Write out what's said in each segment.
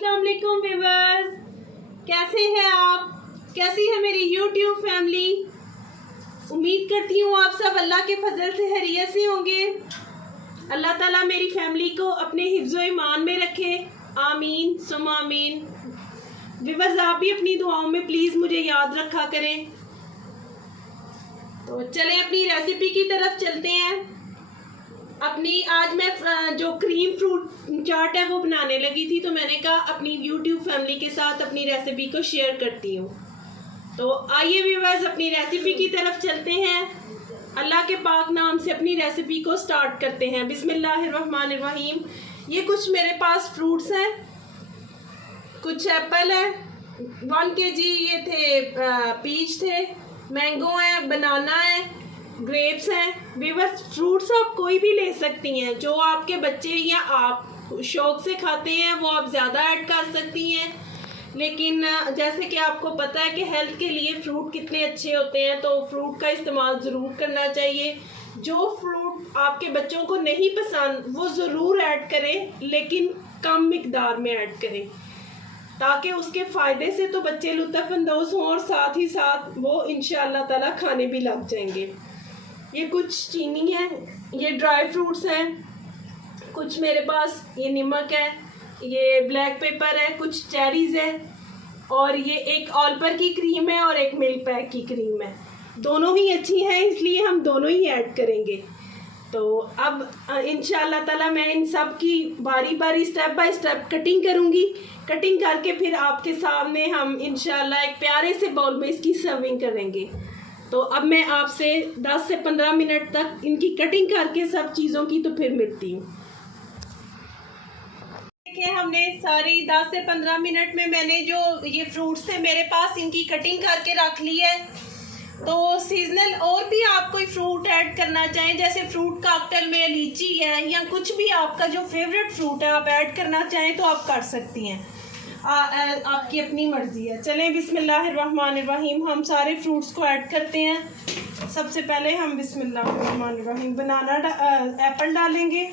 अस्सलाम वालेकुम व्यूअर्स, कैसे हैं आप? कैसी है मेरी यूट्यूब फैमिली? उम्मीद करती हूँ आप सब अल्लाह के फजल से खैरियत से होंगे। अल्लाह ताला मेरी फैमिली को अपने हिफ्ज़ो ईमान में रखे, आमीन सुम आमीन। व्यूअर्स, आप भी अपनी दुआओं में प्लीज़ मुझे याद रखा करें। तो चलें अपनी रेसिपी की तरफ चलते हैं। अपनी आज मैं जो क्रीम फ्रूट चाट है वो बनाने लगी थी, तो मैंने कहा अपनी यूट्यूब फैमिली के साथ अपनी रेसिपी को शेयर करती हूँ। तो आइए व्यूअर्स, अपनी रेसिपी की तरफ चलते हैं। अल्लाह के पाक नाम से अपनी रेसिपी को स्टार्ट करते हैं। बिस्मिल्लाहिर्रहमानिर्रहीम। ये कुछ मेरे पास फ्रूट्स हैं, कुछ एप्पल है, 1 kg ये थे, पीच थे, मैंगो है, बनाना है, ग्रेप्स हैं। व्यूअर्स, फ्रूट्स आप कोई भी ले सकती हैं, जो आपके बच्चे या आप शौक से खाते हैं वो आप ज़्यादा ऐड कर सकती हैं। लेकिन जैसे कि आपको पता है कि हेल्थ के लिए फ्रूट कितने अच्छे होते हैं, तो फ्रूट का इस्तेमाल ज़रूर करना चाहिए। जो फ्रूट आपके बच्चों को नहीं पसंद वो ज़रूर ऐड करें, लेकिन कम मिकदार में ऐड करें, ताकि उसके फ़ायदे से तो बच्चे लुत्फ़अंदोज़ हों और साथ ही साथ वो इंशाअल्लाह ताला खाने भी लग जाएंगे। ये कुछ चीनी है, ये ड्राई फ्रूट्स हैं, कुछ मेरे पास ये नमक है, ये ब्लैक पेपर है, कुछ चेरीज़ है, और ये एक ऑलपर की क्रीम है और एक मिल्क पैक की क्रीम है। दोनों ही अच्छी हैं, इसलिए हम दोनों ही ऐड करेंगे। तो अब इंशाअल्लाह ताला मैं इन सब की बारी बारी स्टेप बाय स्टेप कटिंग करूँगी। कटिंग करके फिर आपके सामने हम इंशाअल्लाह एक प्यारे से बाउल में इसकी सर्विंग करेंगे। तो अब मैं आपसे 10 से 15 मिनट तक इनकी कटिंग करके सब चीज़ों की तो फिर मिलती हूँ। देखिए, हमने सारी 10 से 15 मिनट में मैंने जो ये फ्रूट्स थे मेरे पास, इनकी कटिंग करके रख ली है। तो सीजनल और भी आप कोई फ्रूट ऐड करना चाहें, जैसे फ्रूट कॉकटेल में लीची है या कुछ भी आपका जो फेवरेट फ्रूट है आप ऐड करना चाहें तो आप कर सकती हैं। आपकी अपनी मर्ज़ी है। चलें बिस्मिल्लाहिर्रहमानिर्रहीम, हम सारे फ्रूट्स को ऐड करते हैं। सबसे पहले हम बिस्मिल्लाहिर्रहमानिर्रहीम एप्पल डालेंगे।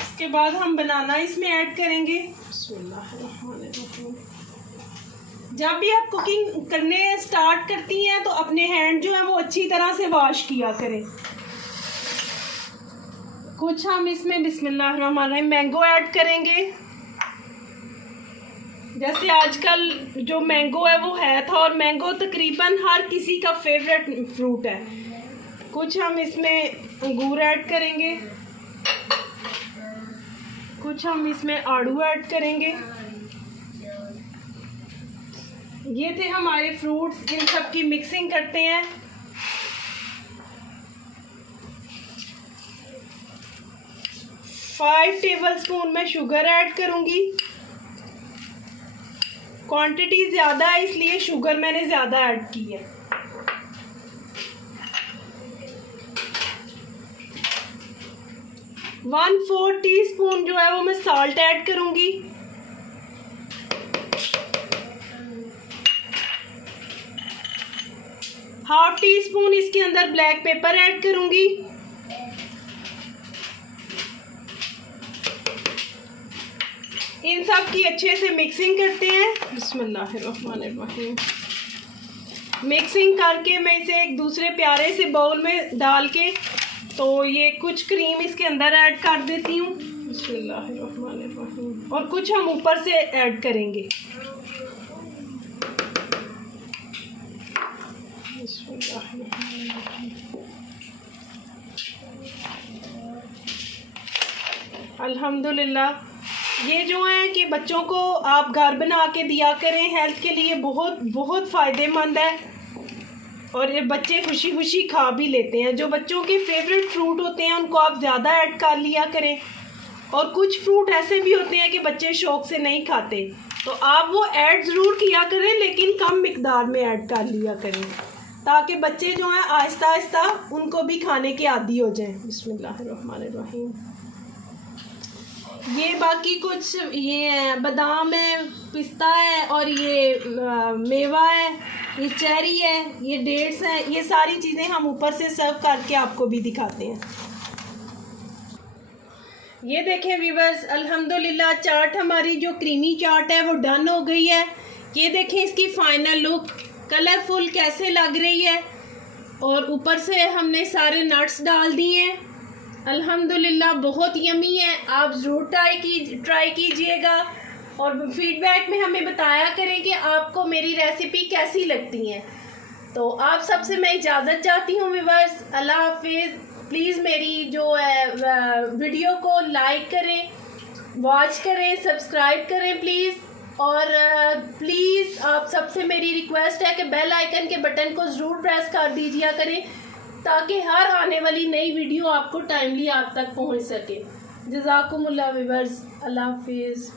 उसके बाद हम बनाना इसमें ऐड करेंगे। बिस्मिल्लाहिर्रहमानिर्रहीम। जब भी आप कुकिंग करने स्टार्ट करती हैं तो अपने हैंड जो है वो अच्छी तरह से वॉश किया करें। कुछ हम इसमें बिस्मिल्लाहिर्रहमानिर्रहीम मैंगो ऐड करेंगे। जैसे आजकल जो मैंगो है वो है था, और मैंगो तकरीबन हर किसी का फेवरेट फ्रूट है। कुछ हम इसमें अंगूर ऐड करेंगे, कुछ हम इसमें आड़ू ऐड करेंगे। ये थे हमारे फ्रूट्स, इन सब की मिक्सिंग करते हैं। फाइव टेबलस्पून मैं शुगर ऐड करूँगी। क्वांटिटी ज़्यादा है इसलिए शुगर मैंने ज़्यादा ऐड की है। वन 4 टीस्पून जो है वो मैं सॉल्ट ऐड करूँगी। हाफ टी स्पून इसके अंदर ब्लैक पेपर ऐड करूँगी। इन सब की अच्छे से मिक्सिंग करते हैं। बिस्मिल्लाहिर्रहमानिर्रहीम। मिक्सिंग करके मैं इसे एक दूसरे प्यारे से बाउल में डाल के तो ये कुछ क्रीम इसके अंदर ऐड कर देती हूँ। बिस्मिल्लाहिर्रहमानिर्रहीम। और कुछ हम ऊपर से ऐड करेंगे। अल्हम्दुलिल्लाह। ये जो है कि बच्चों को आप घर बना के दिया करें, हेल्थ के लिए बहुत बहुत फ़ायदेमंद है, और ये बच्चे खुशी खुशी खा भी लेते हैं। जो बच्चों के फेवरेट फ्रूट होते हैं उनको आप ज़्यादा ऐड कर लिया करें, और कुछ फ्रूट ऐसे भी होते हैं कि बच्चे शौक़ से नहीं खाते, तो आप वो ऐड ज़रूर किया करें, लेकिन कम मिकदार में ऐड कर लिया करें, ताकि बच्चे जो हैं आहिस्ता आहिस्ता उनको भी खाने के आदी हो जाएं। बिस्मिल्लाहिर्रहमानिर्रहीम। ये बाकी कुछ ये है, बादाम है, पिस्ता है, और ये मेवा है, ये चेरी है, ये डेट्स हैं। ये सारी चीज़ें हम ऊपर से सर्व करके आपको भी दिखाते हैं। ये देखें व्यूअर्स, अल्हम्दुलिल्लाह चाट हमारी जो क्रीमी चाट है वो डन हो गई है। ये देखें इसकी फाइनल लुक, कलरफुल कैसे लग रही है, और ऊपर से हमने सारे नट्स डाल दिए हैं। अल्हम्दुलिल्लाह बहुत यमी है। आप ज़रूर ट्राई कीजिएगा और फीडबैक में हमें बताया करें कि आपको मेरी रेसिपी कैसी लगती है। तो आप सबसे मैं इजाज़त चाहती हूँ व्यूअर्स, अल्लाह हाफिज़। प्लीज़ मेरी जो है वीडियो को लाइक करें, वॉच करें, सब्सक्राइब करें प्लीज़। और प्लीज़ आप सबसे मेरी रिक्वेस्ट है कि बेल आइकन के बटन को ज़रूर प्रेस कर दीजिए करें, ताकि हर आने वाली नई वीडियो आपको टाइमली आप तक पहुंच सके। जज़ाकुमुल्लाह व्यूअर्स, अल्लाह हाफिज़।